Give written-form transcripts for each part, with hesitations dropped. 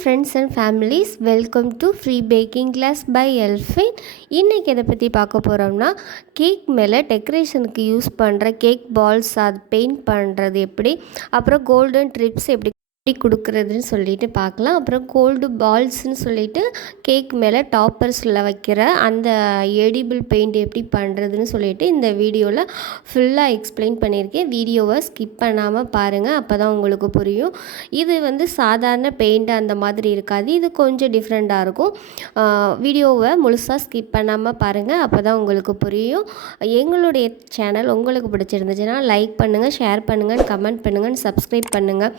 Friends and families, welcome to free baking class by Elfin. இன்றைக்கி எதை பற்றி பார்க்க போகிறோம்னா, கேக் மேலே டெக்கரேஷனுக்கு யூஸ் பண்ணுற கேக் பால்ஸ் அது பெயிண்ட் பண்ணுறது எப்படி, அப்புறம் கோல்டன் ட்ரிப்ஸ் எப்படி கொடுக்குறதுன்னு சொல்லிட்டு பார்க்கலாம். அப்புறம் கோல்டு பால்ஸ்ன்னு சொல்லிட்டு கேக் மேலே டாப்பர்ஸில் வைக்கிற அந்த எடிபிள் பெயிண்ட் எப்படி பண்ணுறதுன்னு சொல்லிட்டு இந்த வீடியோவில் ஃபுல்லாக எக்ஸ்பிளைன் பண்ணியிருக்கேன். வீடியோவை ஸ்கிப் பண்ணாமல் பாருங்கள், அப்போ தான் உங்களுக்கு புரியும். இது சாதாரண பெயிண்ட் அந்த மாதிரி இருக்காது, இது கொஞ்சம் டிஃப்ரெண்ட்டாக இருக்கும். வீடியோவை முழுசாக ஸ்கிப் பண்ணாமல் பாருங்கள், அப்போ தான் உங்களுக்கு புரியும். எங்களுடைய சேனல் உங்களுக்கு பிடிச்சிருந்துச்சுன்னா லைக் பண்ணுங்கள், ஷேர் பண்ணுங்கள், கமெண்ட் பண்ணுங்கள், சப்ஸ்கிரைப் பண்ணுங்கள்.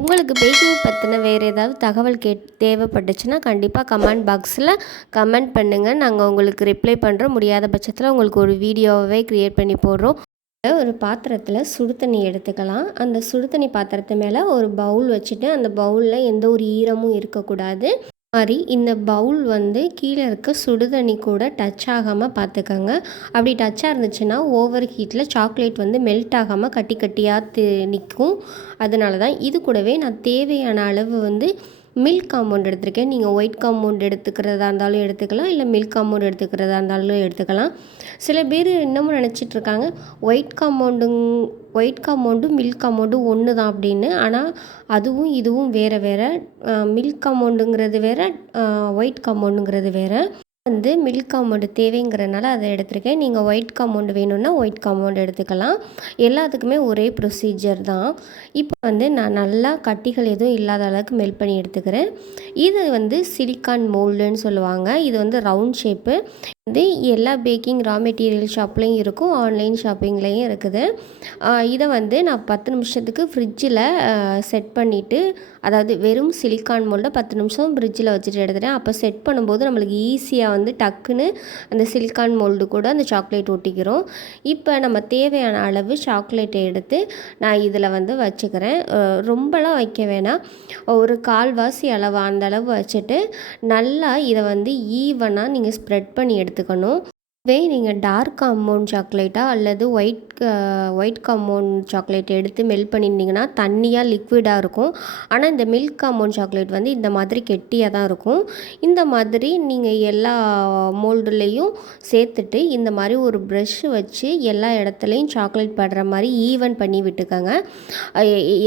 உங்களுக்கு பேக்கிங் பற்றின வேறு ஏதாவது தகவல் தேவைப்பட்டுச்சுன்னா கண்டிப்பாக கமெண்ட் பாக்ஸில் கமெண்ட் பண்ணுங்கள். நாங்கள் உங்களுக்கு ரிப்ளை பண்ணுறோம். முடியாத பட்சத்தில் உங்களுக்கு ஒரு வீடியோவே க்ரியேட் பண்ணி போடுறோம். ஒரு பாத்திரத்தில் சுடு தண்ணி எடுத்துக்கலாம். அந்த சுடு தண்ணி பாத்திரத்து மேலே ஒரு பவுல் வச்சுட்டு அந்த பவுலில் எந்த ஒரு ஈரமும் இருக்கக்கூடாது. மாதிரி இந்த பவுல் கீழே இருக்க சுடு தண்ணி கூட டச் ஆகாமல் பார்த்துக்கோங்க. அப்படி டச்சாக இருந்துச்சுன்னா ஓவர் ஹீட்டில் சாக்லேட் மெல்ட் ஆகாமல் கட்டி கட்டியாக நிற்கும். அதனால தான் இது கூடவே நான் தேவையான அளவு மில்க் காம்பவுண்ட் எடுத்திருக்கேன். நீங்கள் ஒயிட் காம்பவுண்ட் எடுத்துக்கிறதா இருந்தாலும் எடுத்துக்கலாம், இல்லை மில்க் காம்பவுண்ட் எடுத்துக்கிறதா இருந்தாலும் எடுத்துக்கலாம். சில பேர் இன்னமும் நினச்சிட்ருக்காங்க ஒயிட் காம்பவுண்டும் மில்க் காம்பவுண்டும் ஒன்று தான் அப்படின்னு. ஆனால் அதுவும் இதுவும் வேறு வேறு. மில்க் காம்பவுண்டுங்கிறது வேறு, ஒயிட் காம்பவுண்டுங்கிறது வேறு. மில்க் காம்பவுண்டு தேவைங்கிறனால அதை எடுத்திருக்கேன். நீங்கள் ஒயிட் காம்பவுண்டு வேணும்னா ஒயிட் காம்பவுண்டு எடுத்துக்கலாம். எல்லாத்துக்குமே ஒரே ப்ரொசீஜர் தான். இப்போ நான் நல்லா கட்டிகள் எதுவும் இல்லாத அளவுக்கு மெல்ட் பண்ணி எடுத்துக்கிறேன். இது சிலிக்கான் மோல்டுன்னு சொல்லுவாங்க. இது ரவுண்ட் ஷேப்பு. எல்லா பேக்கிங் ரா மெட்டீரியல் ஷாப்லேயும் இருக்கும், ஆன்லைன் ஷாப்பிங்லேயும் இருக்குது. இதை நான் 10 நிமிஷத்துக்கு ஃப்ரிட்ஜில் செட் பண்ணிவிட்டு, அதாவது வெறும் சிலிக்கான் மோல்டை 10 நிமிஷம் ஃப்ரிட்ஜில் வச்சுட்டு எடுத்துட்டேன். அப்போ செட் பண்ணும்போது நம்மளுக்கு ஈஸியாக டக்குன்னு அந்த சிலிக்கான் மோல்டு கூட அந்த சாக்லேட் ஒட்டிக்கிறோம். இப்போ நம்ம தேவையான அளவு சாக்லேட்டை எடுத்து நான் இதில் வச்சுக்கிறேன். ரொம்பலாம் வைக்க வேணாம், ஒரு கால்வாசி அளவு அந்த அளவு வச்சுட்டு நல்லா இதை ஈவனாக நீங்கள் ஸ்ப்ரெட் பண்ணி எடுத்துக்கணும். நீங்கள் டார்க் காம்பவுண்ட் சாக்லேட்டா அல்லது ஒயிட் காம்பவுண்ட் சாக்லேட் எடுத்து மெல்ட் பண்ணியிருந்தீங்கன்னா தண்ணியாக லிக்விடாக இருக்கும். ஆனால் இந்த மில்க் காம்பவுண்ட் சாக்லேட் இந்த மாதிரி கெட்டியாக தான் இருக்கும். இந்த மாதிரி நீங்கள் எல்லா மோல்டுலேயும் சேர்த்துட்டு இந்த மாதிரி ஒரு ப்ரஷ்ஷு வச்சு எல்லா இடத்துலையும் சாக்லேட் படுற மாதிரி ஈவன் பண்ணி விட்டுக்கோங்க.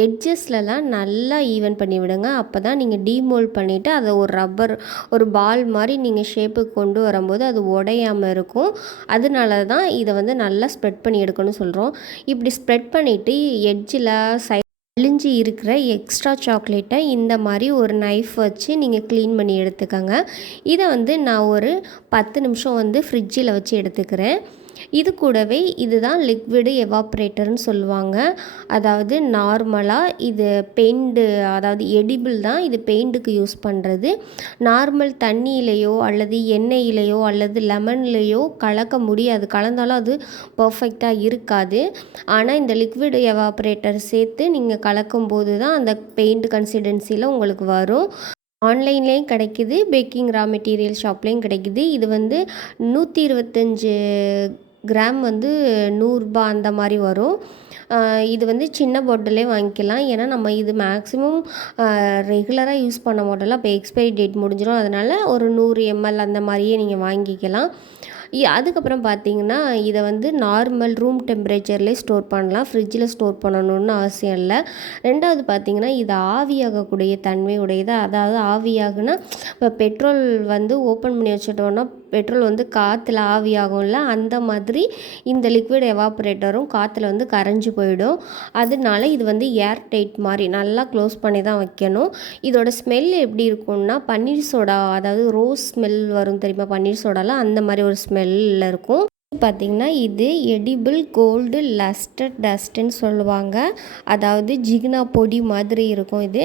எட்ஜஸ்லலாம் நல்லா ஈவன் பண்ணி விடுங்க. அப்போ தான் நீங்கள் டீமோல்ட் பண்ணிவிட்டு அதை ஒரு பால் மாதிரி நீங்கள் ஷேப்புக்கு கொண்டு வரும்போது அது உடையாமல் இருக்கும். அதனால தான் இதை நல்லா ஸ்ப்ரெட் பண்ணி எடுக்கணும்னு சொல்கிறோம். இப்படி ஸ்ப்ரெட் பண்ணிவிட்டு எட்ஜில் அழிஞ்சி இருக்கிற எக்ஸ்ட்ரா சாக்லேட்டை இந்த மாதிரி ஒரு நைஃப் வச்சு நீங்கள் க்ளீன் பண்ணி எடுத்துக்கோங்க. இதை நான் ஒரு 10 நிமிஷம் ஃப்ரிட்ஜில் வச்சு எடுத்துக்கிறேன். இது கூடவே இதுதான் லிக்விடு எவாப்ரேட்டர்னு சொல்லுவாங்க. அதாவது நார்மலாக இது பெயிண்ட்டு, அதாவது எடிபிள் தான், இது பெயிண்ட்டுக்கு யூஸ் பண்ணுறது. நார்மல் தண்ணியிலையோ அல்லது எண்ணெயிலையோ அல்லது லெமன்லேயோ கலக்க முடியாது, கலந்தாலும் அது பர்ஃபெக்டாக இருக்காது. ஆனால் இந்த லிக்விடு எவாப்ரேட்டர் சேர்த்து நீங்கள் கலக்கும்போது தான் அந்த பெயிண்ட் கன்சிஸ்டன்சியில் உங்களுக்கு வரும். ஆன்லைன்லேயும் கிடைக்கிது, பேக்கிங் ரா மெட்டீரியல் ஷாப்லேயும் கிடைக்கிது. இது 125 கிராம் 100 ரூபா அந்த மாதிரி வரும். இது சின்ன பாட்டிலே வாங்கிக்கலாம். ஏன்னா நம்ம இது மேக்ஸிமம் ரெகுலராக யூஸ் பண்ண மாட்டோம்ல, அப்போ எக்ஸ்பைரி டேட் முடிஞ்சிடும். அதனால் ஒரு 100 ml அந்த மாதிரியே நீங்கள் வாங்கிக்கலாம். அதுக்கப்புறம் பார்த்தீங்கன்னா இதை நார்மல் ரூம் டெம்பரேச்சர்லேயே ஸ்டோர் பண்ணலாம், ஃப்ரிட்ஜில் ஸ்டோர் பண்ணணுன்னு அவசியம் இல்லை. ரெண்டாவது பார்த்தீங்கன்னா இது ஆவியாகக்கூடிய தன்மை உடையது. அதாவது ஆவியாகுனா இப்போ பெட்ரோல் ஓப்பன் பண்ணி வச்சுட்டோன்னா பெட்ரோல் காற்றுல ஆவியாகும்ல, அந்த மாதிரி இந்த லிக்விட் எவாப்ரேட்டரும் காற்றுல கரைஞ்சி போயிடும். அதனால இது ஏர் டைட் மாதிரி நல்லா க்ளோஸ் பண்ணி தான் வைக்கணும். இதோட ஸ்மெல் எப்படி இருக்கும்னா பன்னீர் சோடா, அதாவது ரோஸ் ஸ்மெல் வரும் தெரியுமா, பன்னீர் சோடாவில் அந்த மாதிரி ஒரு ஸ்மெல்லில் இருக்கும். பார்த்திங்கன்னா இது எடிபிள் கோல்டு லஸ்டட் டஸ்ட்டுன்னு சொல்லுவாங்க. அதாவது ஜிகினா பொடி மாதிரி இருக்கும். இது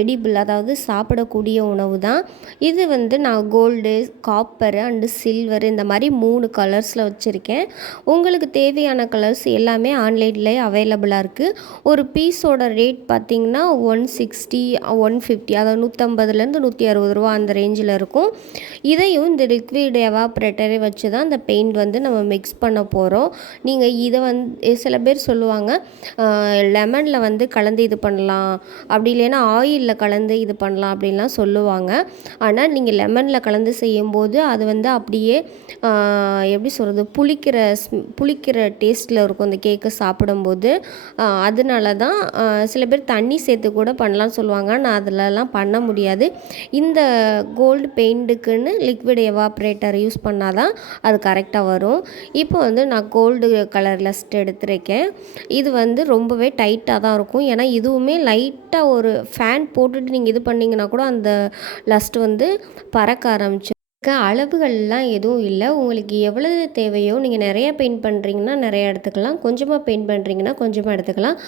எடிபிள், அதாவது சாப்பிடக்கூடிய உணவு தான். இது நான் கோல்டு, காப்பரு அண்டு சில்வர் இந்த மாதிரி 3 கலர்ஸில் வச்சுருக்கேன். உங்களுக்கு தேவையான கலர்ஸ் எல்லாமே ஆன்லைன்லேயே அவைலபிளாக இருக்குது. ஒரு பீஸோட ரேட் பார்த்திங்கன்னா 160 150, அதாவது 150லேருந்து 160 ரூபா அந்த ரேஞ்சில் இருக்கும். இதையும் இந்த லிக்விட் எவாப்ரேட்டரை வச்சு தான் தான் அந்த பெயிண்ட் வந்து நம்ம மிக்ஸ் பண்ண போகிறோம். நீங்கள் இதை சில பேர் சொல்லுவாங்க லெமனில் வந்து கலந்து இது பண்ணலாம், அப்படி இல்லைன்னா ஆயிலில் கலந்து இது பண்ணலாம் அப்படின்லாம் சொல்லுவாங்க. ஆனால் நீங்கள் லெமனில் கலந்து செய்யும்போது அது வந்து அப்படியே எப்படி சொல்கிறது, புளிக்கிற டேஸ்ட்டில் இருக்கும் அந்த கேக்கு சாப்பிடும்போது. அதனால தான் சில பேர் தண்ணி சேர்த்து கூட பண்ணலான்னு சொல்லுவாங்க. நான் அதிலலாம் பண்ண முடியாது. இந்த கோல்டு பெயிண்ட்டுக்குன்னு லிக்விட் எவாப்ரேட்டர் யூஸ் பண்ணால் தான் அது கரெக்டாக வரும். இப்போ வந்து நான் கோல்டு கலர் லஸ்ட் எடுத்துருக்கேன். இது வந்து ரொம்பவே டைட்டாக தான் இருக்கும். ஏன்னா இதுவுமே லைட்டாக ஒரு ஃபேன் போட்டுட்டு நீங்கள் இது பண்ணிங்கன்னா கூட அந்த லஸ்ட் வந்து பறக்க ஆரம்பிச்சு. அளவுகள்லாம் எதுவும் இல்லை. உங்களுக்கு எவ்வளவு தேவையோ, நீங்கள் நிறையா பெயிண்ட் பண்ணுறீங்கன்னா நிறையா எடுத்துக்கலாம், கொஞ்சமாக பெயிண்ட் பண்ணுறீங்கன்னா கொஞ்சமாக எடுத்துக்கலாம்.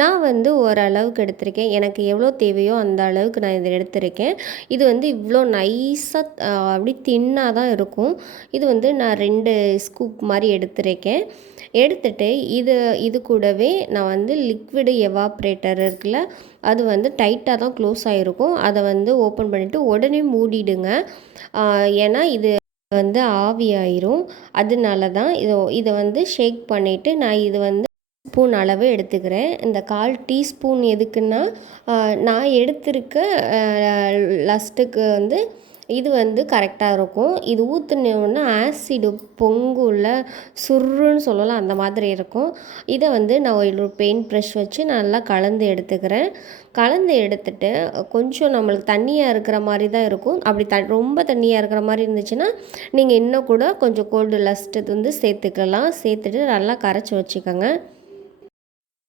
நான் வந்து ஓரளவுக்கு எடுத்திருக்கேன். எனக்கு எவ்வளோ தேவையோ அந்த அளவுக்கு நான் இதை எடுத்திருக்கேன். இது வந்து இவ்வளோ நைஸாக அப்படி தின்னாக தான் இருக்கும். இது வந்து நான் 2 ஸ்கூப் மாதிரி எடுத்திருக்கேன். எடுத்துகிட்டு இது கூடவே நான் வந்து லிக்விடு எவாப்ரேட்டர் இருக்குல்ல, அது வந்து டைட்டாக தான் க்ளோஸ் ஆகிருக்கும். அதை வந்து ஓப்பன் பண்ணிவிட்டு உடனே மூடிடுங்க. ஏன்னா இது வந்து ஆவியாயிரும். அதனால தான் இதை வந்து ஷேக் பண்ணிவிட்டு நான் இது வந்து ஸ்பூன் அளவு எடுத்துக்கிறேன். இந்த 1/4 டீஸ்பூன் எதுக்குன்னா, நான் எடுத்திருக்க லஸ்ட்டுக்கு வந்து இது வந்து கரெக்டாக இருக்கும். இது ஊற்றுனோன்னா ஆசிடு பொங்குள்ள சுருன்னு சொல்லலாம், அந்த மாதிரி இருக்கும். இதை வந்து நான் ஒரு பெயிண்ட் ப்ரஷ் வச்சு நல்லா கலந்து எடுத்துக்கிறேன். கலந்து எடுத்துட்டு கொஞ்சம் நம்மளுக்கு தண்ணியாக இருக்கிற மாதிரி தான் இருக்கும். அப்படி ரொம்ப தண்ணியாக இருக்கிற மாதிரி இருந்துச்சுன்னா நீங்கள் இன்னும் கூட கொஞ்சம் கோல்டு லஸ்ட்டு வந்து சேர்த்துட்டு நல்லா கரைச்சி வச்சுக்கோங்க.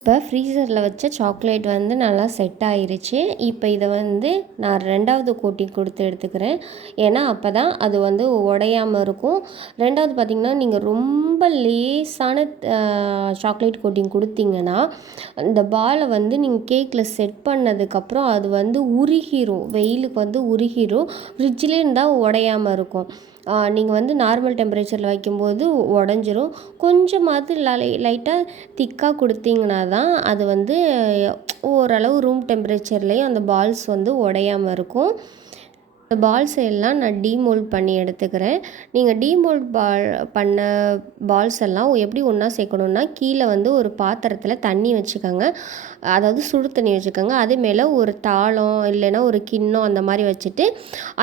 இப்போ ஃப்ரீசரில் வச்ச சாக்லேட் வந்து நல்லா செட் ஆயிருச்சு. இப்போ இதை வந்து நான் 2வது கோட்டிங் கொடுத்து எடுத்துக்கிறேன். ஏன்னா அப்போ தான் அது வந்து உடையாமல் இருக்கும். 2வது பார்த்திங்கன்னா, நீங்கள் ரொம்ப லேசான சாக்லேட் கோட்டிங் கொடுத்தீங்கன்னா இந்த பாலை வந்து நீங்கள் கேக்கில் செட் பண்ணதுக்கப்புறம் அது வந்து உருகிரும், வெயிலுக்கு வந்து உருகிரும். ஃப்ரிட்ஜிலே இருந்தால் உடையாமல் இருக்கும். நீங்கள் வந்து நார்மல் டெம்பரேச்சரில் வைக்கும்போது உடஞ்சிரும். கொஞ்சமாவது லைட்டாக திக்காக கொடுத்தீங்கன்னா தான் அது வந்து ஓரளவு ரூம் டெம்பரேச்சர்லேயும் அந்த பால்ஸ் வந்து உடையாமல் இருக்கும். இந்த பால்ஸ் எல்லாம் நான் டீமோல்ட் பண்ணி எடுத்துக்கிறேன். நீங்கள் டீமோல்ட் பண்ண பால்ஸ் எல்லாம் எப்படி ஒன்றா சேர்க்கணுன்னா, கீழே வந்து ஒரு பாத்திரத்தில் தண்ணி வச்சுக்கோங்க. அதாவது சுடு தண்ணி வச்சுக்கோங்க. அது மேலே ஒரு தாளம் இல்லைன்னா ஒரு கிண்ணம் அந்த மாதிரி வச்சுட்டு,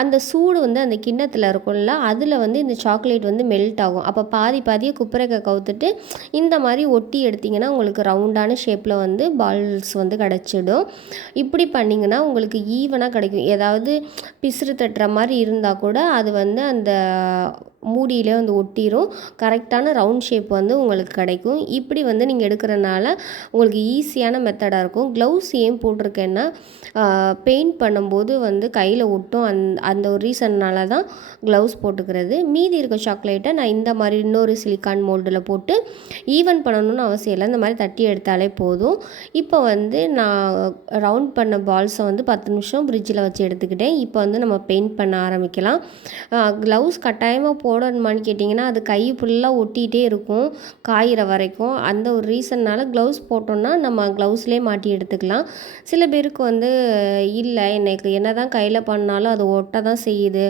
அந்த சூடு வந்து அந்த கிண்ணத்தில் இருக்கும்ல, அதில் வந்து இந்த சாக்லேட் வந்து மெல்ட் ஆகும். அப்போ பாதியை குப்புறக்க கவுத்துட்டு இந்த மாதிரி ஒட்டி எடுத்திங்கன்னா உங்களுக்கு ரவுண்டான ஷேப்பில் வந்து பால்ஸ் வந்து கிடச்சிடும். இப்படி பண்ணிங்கன்னா உங்களுக்கு ஈவனாக கிடைக்கும். ஏதாவது பிசுறு தட்டுற மாதிரி இருந்தால் கூட அது வந்து அந்த மூடியிலே வந்து ஒட்டிரும். கரெக்டான ரவுண்ட் ஷேப் வந்து உங்களுக்கு கிடைக்கும். இப்படி வந்து நீங்கள் எடுக்கிறனால உங்களுக்கு ஈஸியான மெத்தடாக இருக்கும். க்ளவுஸ் ஏன் போட்டிருக்கேன்னா, பெயிண்ட் பண்ணும்போது வந்து கையில் ஒட்டும். அந்த ஒரு ரீசன்னால் தான் க்ளவுஸ் போட்டுக்கிறது. மீதி இருக்க சாக்லேட்டை நான் இந்த மாதிரி இன்னொரு சிலிக்கான் மோல்டில் போட்டு ஈவன் பண்ணணும்னு அவசியம் இல்லை, இந்த மாதிரி தட்டி எடுத்தாலே போதும். இப்போ வந்து நான் ரவுண்ட் பண்ண பால்ஸை வந்து 10 நிமிஷம் ஃப்ரிட்ஜில் வச்சு எடுத்துக்கிட்டேன். இப்போ வந்து நம்ம பெயிண்ட் பண்ண ஆரம்பிக்கலாம். க்ளவுஸ் கட்டாயமாக போடணுமான்னு கேட்டிங்கன்னா, அது கை ஃபுல்லாக ஒட்டிகிட்டே இருக்கும் காயிற வரைக்கும். அந்த ஒரு ரீசன்னால் க்ளவுஸ் போட்டோன்னா நம்ம க்ளவுஸ்லேயே மாட்டி எடுத்துக்கலாம். சில பேருக்கு வந்து இல்லை, எனக்கு என்ன தான் கையில் பண்ணாலும் அது ஒட்ட தான் செய்யுது,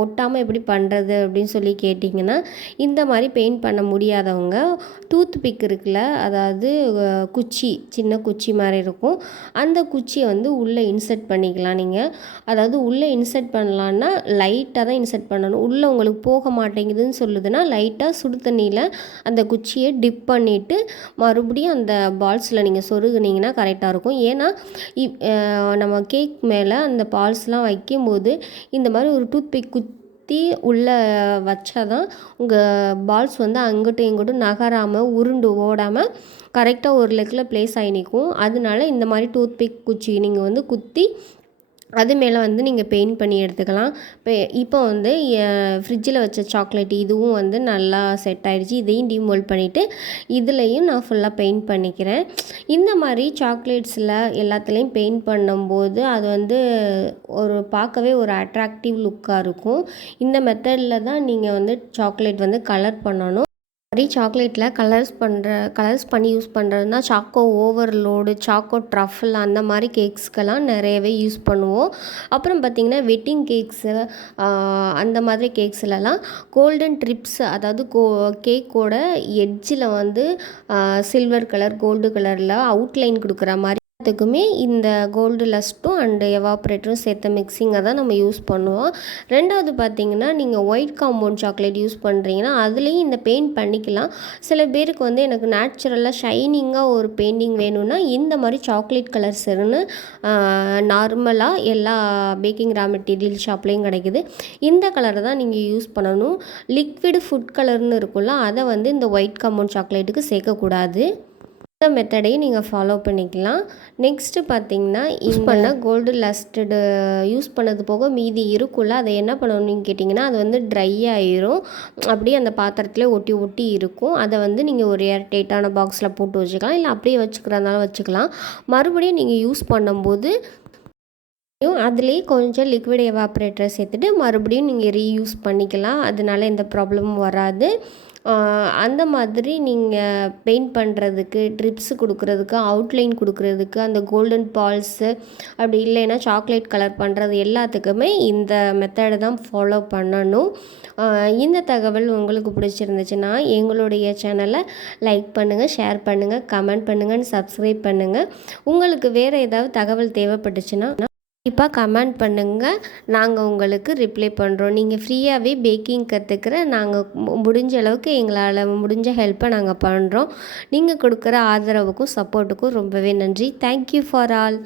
ஒட்டாமல் எப்படி பண்ணுறது அப்படின்னு சொல்லி கேட்டிங்கன்னா, இந்த மாதிரி பெயிண்ட் பண்ண முடியாதவங்க டூத் பிக் இருக்குல்ல, அதாவது குச்சி, சின்ன குச்சி மாதிரி இருக்கும், அந்த குச்சியை வந்து உள்ளே இன்சர்ட் பண்ணிக்கலாம். நீங்கள் அதாவது உள்ளே இன்சர்ட் பண்ணலான்னா லைட்டாக தான் இன்சர்ட் பண்ணணும். உள்ளே உங்களுக்கு போக மாட்டேங்குதுன்னு சொல்லுதுன்னா லைட்டாக சுடு தண்ணியில் அந்த குச்சியை டிப் பண்ணிவிட்டு மறுபடியும் அந்த பால்ஸில் நீங்கள் சொருகுனீங்கன்னா கரெக்டாக இருக்கும். ஏன்னா நம்ம கேக் மேலே அந்த பால்ஸ்லாம் வைக்கும்போது இந்த மாதிரி ஒரு டூத் பிக் குத்தி உள்ளே வச்சா தான் உங்கள் பால்ஸ் வந்து அங்கிட்டும் இங்கிட்டும் நகராமல் உருண்டு ஓடாமல் கரெக்டாக ஒரு லெக்கில் ப்ளேஸ் ஆகி நிற்கும். அதனால இந்த மாதிரி டூத் பிக் குச்சி நீங்கள் வந்து குத்தி அது மேலே வந்து நீங்கள் பெயிண்ட் பண்ணி எடுத்துக்கலாம். இப்போ வந்து ஃப்ரிட்ஜில் வச்ச சாக்லேட் இதுவும் வந்து நல்லா செட் ஆகிடுச்சு. இதையும் டீமோல்ட் பண்ணிவிட்டு இதுலேயும் நான் ஃபுல்லாக பெயிண்ட் பண்ணிக்கிறேன். இந்த மாதிரி சாக்லேட்ஸில் எல்லாத்துலேயும் பெயிண்ட் பண்ணும்போது அது வந்து பார்க்கவே ஒரு அட்ராக்டிவ் லுக்காக இருக்கும். இந்த மெத்தடில் தான் நீங்கள் வந்து சாக்லேட் வந்து கலர் பண்ணணும். மாதிரி சாக்லேட்டில் கலர்ஸ் பண்ணி யூஸ் பண்ணுறதுனா சாக்கோ ஓவர்லோடு, சாக்கோ ட்ரஃபிள் அந்த மாதிரி கேக்ஸ்க்கெல்லாம் நிறையவே யூஸ் பண்ணுவோம். அப்புறம் பார்த்திங்கன்னா வெட்டிங் கேக்ஸு அந்த மாதிரி கேக்ஸ்லலாம் கோல்டன் ட்ரிப்ஸ், அதாவது கேக்கோட எட்ஜில் வந்து சில்வர் கலர் கோல்டு கலரில் அவுட்லைன் கொடுக்குற மாதிரி அதுக்குமே இந்த கோல்டு லஸ்ட்டும் அண்டு எவாப்ரேட்டரும் சேர்த்த மிக்சிங்கை தான் நம்ம யூஸ் பண்ணுவோம். ரெண்டாவது பார்த்திங்கன்னா நீங்கள் ஒயிட் காம்பவுண்ட் சாக்லேட் யூஸ் பண்ணுறீங்கன்னா அதுலேயும் இந்த பெயிண்ட் பண்ணிக்கலாம். சில பேருக்கு வந்து எனக்கு நேச்சுரலாக ஷைனிங்காக ஒரு பெயிண்டிங் வேணும்னா இந்த மாதிரி சாக்லேட் கலர்ஸ்னு நார்மலாக எல்லா பேக்கிங் ரா மெட்டீரியல் ஷாப்லேயும் கிடைக்குது. இந்த கலரை தான் நீங்கள் யூஸ் பண்ணணும். லிக்விடு ஃபுட் கலர்னு இருக்கும்ல, அதை வந்து இந்த ஒயிட் காம்பவுண்ட் சாக்லேட்டுக்கு சேர்க்கக்கூடாது. இந்த மெத்தடையும் நீங்கள் ஃபாலோ பண்ணிக்கலாம். நெக்ஸ்ட்டு பார்த்திங்கன்னா யூஸ் பண்ண கோல்டு லஸ்டடு யூஸ் பண்ணது போக மீதி இருக்கும்ல, அதை என்ன பண்ணணும்னு கேட்டிங்கன்னா அது வந்து ட்ரை ஆயிரும். அப்படியே அந்த பாத்திரத்துலேயே ஒட்டி ஒட்டி இருக்கும். அதை வந்து நீங்கள் ஒரு ஏர் டைட்டான பாக்ஸில் போட்டு வச்சுக்கலாம், இல்லை அப்படியே வச்சுக்கிறதுனால வச்சுக்கலாம். மறுபடியும் நீங்கள் யூஸ் பண்ணும்போது அதுலேயே கொஞ்சம் லிக்விட் எவாப்ரேட்டரை சேர்த்துட்டு மறுபடியும் நீங்கள் ரீயூஸ் பண்ணிக்கலாம். அதனால எந்த ப்ராப்ளமும் வராது. அந்த மாதிரி நீங்கள் பெயிண்ட் பண்ணுறதுக்கு, ட்ரிப்ஸு கொடுக்குறதுக்கு, அவுட்லைன் கொடுக்குறதுக்கு, அந்த கோல்டன் பால்ஸு அப்படி இல்லைன்னா சாக்லேட் கலர் பண்ணுறது எல்லாத்துக்குமே இந்த மெத்தடை தான் ஃபாலோ பண்ணணும். இந்த தகவல் உங்களுக்கு பிடிச்சிருந்துச்சுன்னா எங்களுடைய சேனலை லைக் பண்ணுங்கள், ஷேர் பண்ணுங்கள், கமெண்ட் பண்ணுங்கள், சப்ஸ்கிரைப் பண்ணுங்கள். உங்களுக்கு வேறு ஏதாவது தகவல் தேவைப்பட்டுச்சுன்னா கண்டிப்பாக கமெண்ட் பண்ணுங்கள். நாங்கள் உங்களுக்கு ரிப்ளை பண்ணுறோம். நீங்கள் ஃப்ரீயாகவே பேக்கிங் கற்றுக்கிற நாங்கள் முடிஞ்ச அளவுக்கு எங்களால் முடிஞ்ச ஹெல்ப்பை நாங்கள் பண்ணுறோம். நீங்கள் கொடுக்குற ஆதரவுக்கும் சப்போர்ட்டுக்கும் ரொம்பவே நன்றி. Thank you for all.